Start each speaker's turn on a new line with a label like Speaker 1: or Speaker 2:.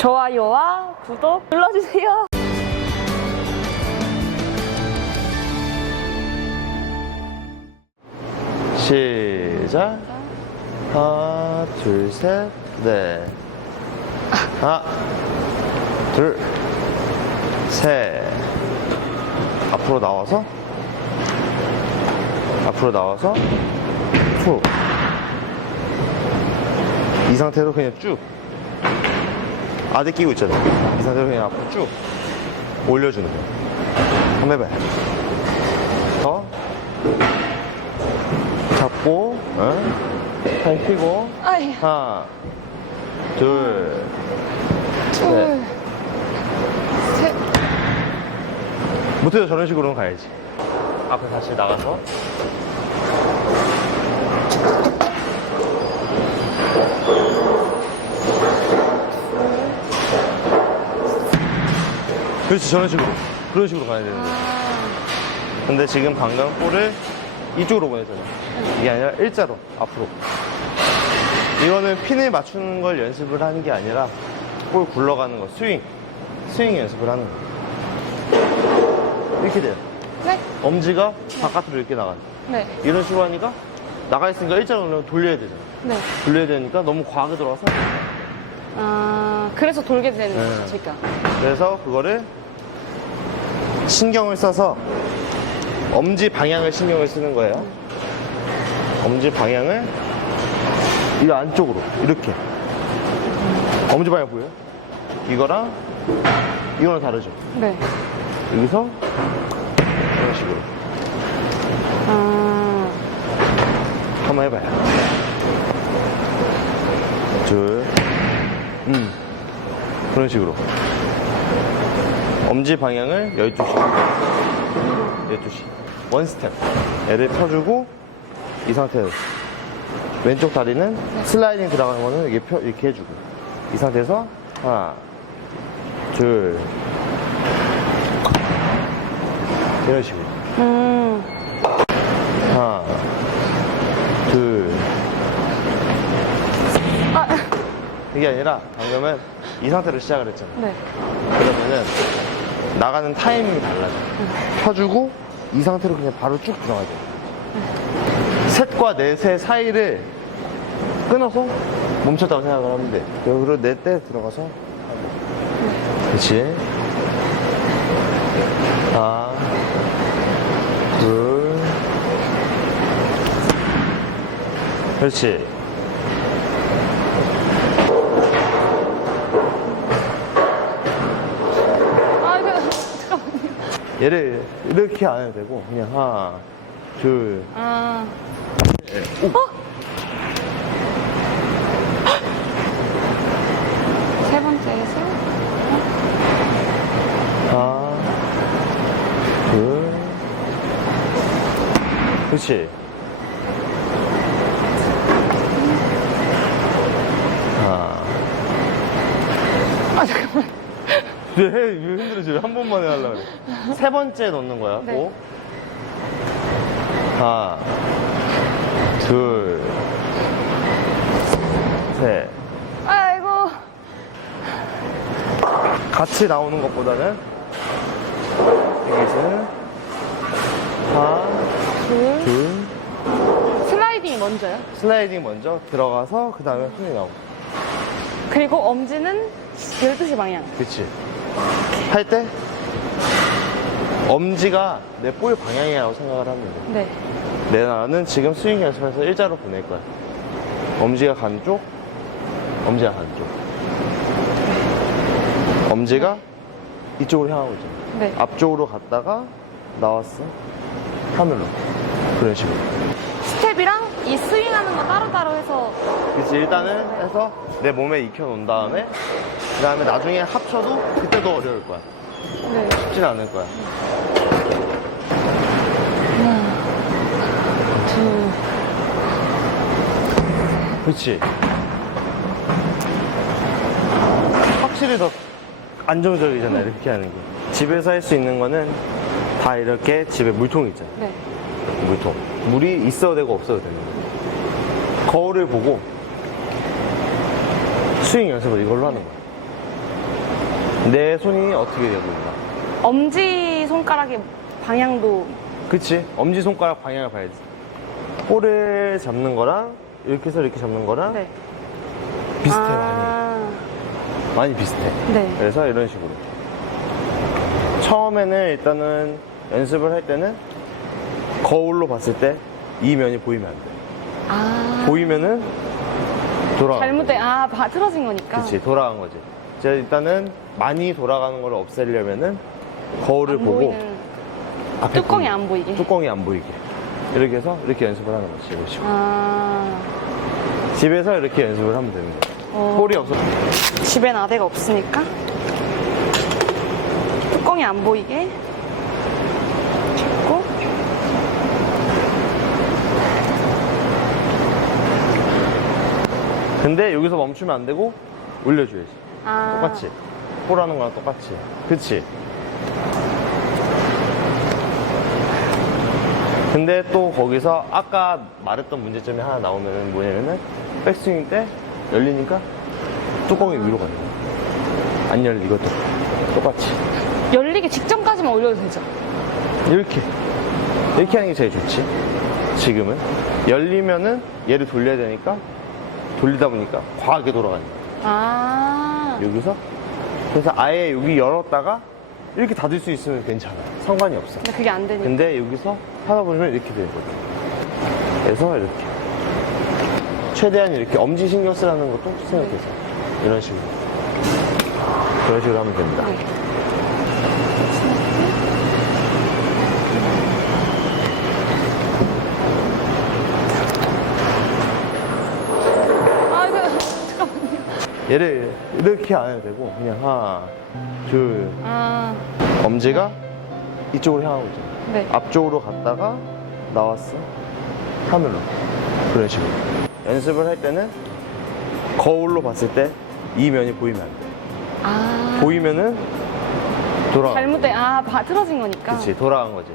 Speaker 1: 좋아요와 구독 눌러주세요.
Speaker 2: 시작. 하나, 둘, 셋, 넷. 하나, 둘, 셋. 앞으로 나와서, 앞으로 나와서, 후. 이 상태로 그냥 쭉. 아대 끼고 있잖아요. 이 상태로 그냥 앞으로 쭉. 올려주는 거예요. 한번 해봐요. 더. 잡고, 어? 팔 펴고,
Speaker 1: 아이,
Speaker 2: 하나, 둘,
Speaker 1: 둘,
Speaker 2: 네.
Speaker 1: 셋.
Speaker 2: 못해도 저런 식으로는 가야지. 앞에 다시 나가서. 그렇지, 저런 식으로. 그런 식으로 가야 되는데. 근데 지금 방금 볼을 이쪽으로 보내잖아. 이게 아니라 일자로, 앞으로. 이거는 핀을 맞추는 걸 연습을 하는 게 아니라 볼 굴러가는 거, 스윙. 스윙 연습을 하는 거. 이렇게 돼요.
Speaker 1: 네.
Speaker 2: 엄지가 바깥으로 이렇게 나가요.
Speaker 1: 네.
Speaker 2: 이런 식으로 하니까 나가 있으니까 일자로 돌려야 되잖아.
Speaker 1: 네.
Speaker 2: 돌려야 되니까 너무 과하게 들어와서
Speaker 1: 아, 그래서 돌게 되는
Speaker 2: 네.
Speaker 1: 거죠, 제가.
Speaker 2: 그래서 그거를 신경을 써서 엄지 방향을 신경을 쓰는 거예요. 엄지 방향을 이 안쪽으로 이렇게 엄지 방향 보여요? 이거랑 이거는 다르죠.
Speaker 1: 네.
Speaker 2: 여기서 이런 식으로
Speaker 1: 아,
Speaker 2: 한번 해봐요. 둘, 음, 그런 식으로. 엄지 방향을 12시. 12시. 원 스텝. 애를 펴주고, 이 상태에서. 왼쪽 다리는 슬라이딩 들어가는 거는 이렇게, 펴, 이렇게 해주고. 이 상태에서, 하나, 둘, 이런 식으로.
Speaker 1: 음,
Speaker 2: 하나, 둘.
Speaker 1: 아,
Speaker 2: 이게 아니라 방금은 이 상태로 시작을 했잖아.
Speaker 1: 네.
Speaker 2: 그러면은 나가는 타이밍이 달라져. 펴주고 이 상태로 그냥 바로 쭉 들어가야 돼. 셋과 넷의 사이를 끊어서 멈췄다고 생각을 하면 돼. 여기로 넷때 들어가서. 그렇지. 하나, 둘. 그렇지. 얘를 이렇게 안 해도 되고 그냥 하나, 둘,
Speaker 1: 아, 세 번째에서,
Speaker 2: 하나, 둘. 그렇지. 하나.
Speaker 1: 아, 잠깐만.
Speaker 2: 왜, 왜 힘들어지? 한 번만에 하려고 그래. 세 번째 넣는 거야.
Speaker 1: 네.
Speaker 2: 오. 하나, 둘, 셋.
Speaker 1: 아이고.
Speaker 2: 같이 나오는 것보다는 여기서는 하나,
Speaker 1: 둘.
Speaker 2: 둘,
Speaker 1: 슬라이딩이 먼저요.
Speaker 2: 슬라이딩 먼저 들어가서 그 다음에 손이 나오고.
Speaker 1: 그리고 엄지는 12시 방향.
Speaker 2: 그치. 할 때 엄지가 내 볼 방향이라고 생각을 하면 돼.
Speaker 1: 네.
Speaker 2: 내 나는 지금 스윙 연습해서 일자로 보낼 거야. 엄지가 가는 쪽, 엄지가 가는 쪽. 엄지가 이쪽으로 향하고 있잖아.
Speaker 1: 네.
Speaker 2: 앞쪽으로 갔다가 나왔어. 하늘로. 그런 식으로.
Speaker 1: 스텝이랑 이 스윙하는 거 따로따로 해서
Speaker 2: 그래서 일단은 해서 내 몸에 익혀놓은 다음에 그 다음에 나중에 합쳐도 그때도 어려울 거야.
Speaker 1: 네.
Speaker 2: 쉽진 않을 거야.
Speaker 1: 둘.
Speaker 2: 그렇지. 확실히 더 안정적이잖아, 이렇게 하는 게. 집에서 할 수 있는 거는 다 이렇게 집에 물통 있잖아.
Speaker 1: 네.
Speaker 2: 물통. 물이 있어도 되고 없어도 되는 거야. 거울을 보고 스윙 연습을 이걸로 하는 거야. 내 손이 어떻게 되어 보인다.
Speaker 1: 엄지 손가락의 방향도
Speaker 2: 그치? 엄지손가락 방향을 봐야지. 볼을 잡는 거랑 이렇게 해서 이렇게 잡는 거랑
Speaker 1: 네.
Speaker 2: 비슷해,
Speaker 1: 아,
Speaker 2: 많이. 많이 비슷해.
Speaker 1: 네.
Speaker 2: 그래서 이런 식으로. 처음에는 일단은 연습을 할 때는 거울로 봤을 때 이 면이 보이면 안 돼.
Speaker 1: 아.
Speaker 2: 보이면은 돌아가.
Speaker 1: 잘못돼. 아, 바, 틀어진 거니까.
Speaker 2: 그치, 돌아간 거지. 제가 일단은 많이 돌아가는 걸 없애려면은 거울을
Speaker 1: 안
Speaker 2: 보고
Speaker 1: 보이는
Speaker 2: 앞에
Speaker 1: 뚜껑이
Speaker 2: 보이는
Speaker 1: 안 보이게.
Speaker 2: 뚜껑이 안 보이게. 이렇게 해서 이렇게 연습을 하는 거지, 이런 식으로.
Speaker 1: 아.
Speaker 2: 집에서 이렇게 연습을 하면 됩니다.
Speaker 1: 어.
Speaker 2: 볼이 없어.
Speaker 1: 집엔 아대가 없으니까 뚜껑이 안 보이게 잡고
Speaker 2: 근데 여기서 멈추면 안 되고 올려줘야지.
Speaker 1: 아.
Speaker 2: 똑같이. 볼하는 거랑 똑같이. 그치? 근데 또 거기서 아까 말했던 문제점이 하나 나오면 뭐냐면은 백스윙 때 열리니까 뚜껑이 위로 가요. 안 열리, 이것도. 똑같이.
Speaker 1: 열리기 직전까지만 올려도 되죠.
Speaker 2: 이렇게. 이렇게 하는 게 제일 좋지. 지금은. 열리면은 얘를 돌려야 되니까 돌리다 보니까 과하게 돌아가는 거야.
Speaker 1: 아.
Speaker 2: 여기서. 그래서 아예 여기 열었다가 이렇게 닫을 수 있으면 괜찮아. 상관이 없어.
Speaker 1: 근데 그게 안 되니까.
Speaker 2: 근데 여기서 하다 보면 이렇게 되거든. 그래서 이렇게. 최대한 이렇게 엄지 신경 쓰라는 것도 생각해서. 이런 식으로. 그런 식으로 하면 됩니다.
Speaker 1: 네. 아, 이거, 잠깐만요.
Speaker 2: 얘를 이렇게 안 해도 되고, 그냥 하나, 둘,
Speaker 1: 아,
Speaker 2: 엄지가 이쪽으로 향하고 있잖아.
Speaker 1: 네.
Speaker 2: 앞쪽으로 갔다가 나왔어. 하늘로. 그런 식으로. 연습을 할 때는 거울로 봤을 때 이 면이 보이면 안 돼.
Speaker 1: 아.
Speaker 2: 보이면은 돌아가.
Speaker 1: 잘못돼. 아, 바, 틀어진 거니까.
Speaker 2: 그치, 돌아간 거지.